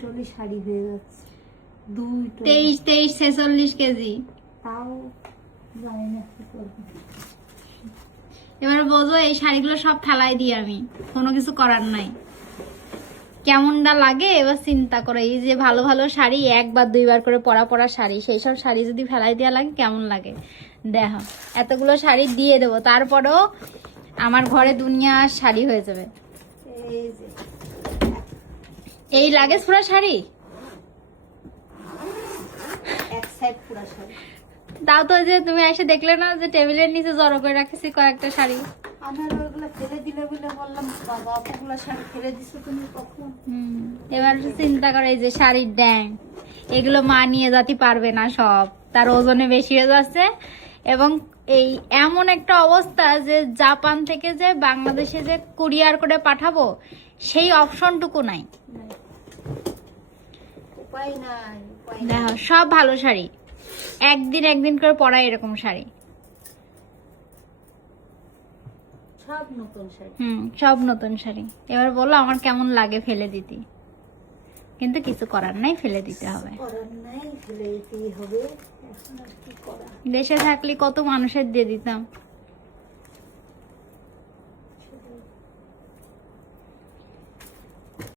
Trolley sari হয়ে যাচ্ছে, 23 46 KG. তাও জানি না কি করবো। এবার বোঝো এই শাড়িগুলো সব ফেলাই দিই আমি, কোনো কিছু করার নাই। কেমনটা লাগে এবার চিন্তা করো, এই যে ভালো ভালো শাড়ি একবার দুইবার করে পরা শাড়ি, সেই সব শাড়ি যদি ফেলাই দেওয়া লাগে কেমন লাগে দেখো। এতগুলো শাড়ি দিয়ে দেবো, তারপরেও আমার ঘরে দুনিয়ার শাড়ি হয়ে যাবে। এই যে এই লাগেজ পুরা শাড়ি, এক সাইড পুরা শাড়ি। তাও তো যে তুমি এসে দেখলে না যে টেবিলের নিচে জড়ো করে রাখেছি কয়েকটা শাড়ি। আমার ওইগুলো ফেলে দিলে বলে বললাম, বাবা অতগুলো শাড়ি ফেলে দিছো তুমি কখন? এবার চিন্তা করে এই যে শাড়ির ড্যাং, এগুলো মা নিয়ে যেতে পারবে না, সব তার ওজনে বেশি হয়ে যাচ্ছে। এবং এই এমন একটা অবস্থা যে জাপান থেকে যে বাংলাদেশে যে কুরিয়ার করে পাঠাবো সেই অপশনটুকু নাই। উপায় নাই, উপায় নাই। দেখো সব ভালো শাড়ি, একদিন করে পরা এরকম শাড়ি, সব নতুন শাড়ি। সব নতুন শাড়ি। এবার বলো আমার কেমন লাগে ফেলে দিতে, কিন্তু কিছু করার নাই, ফেলে দিতে হবে। করার নাই, ফেলে দিতেই হবে। এখন আর কি করা। দেশে থাকলে কত মানুষের দিয়ে দিতাম।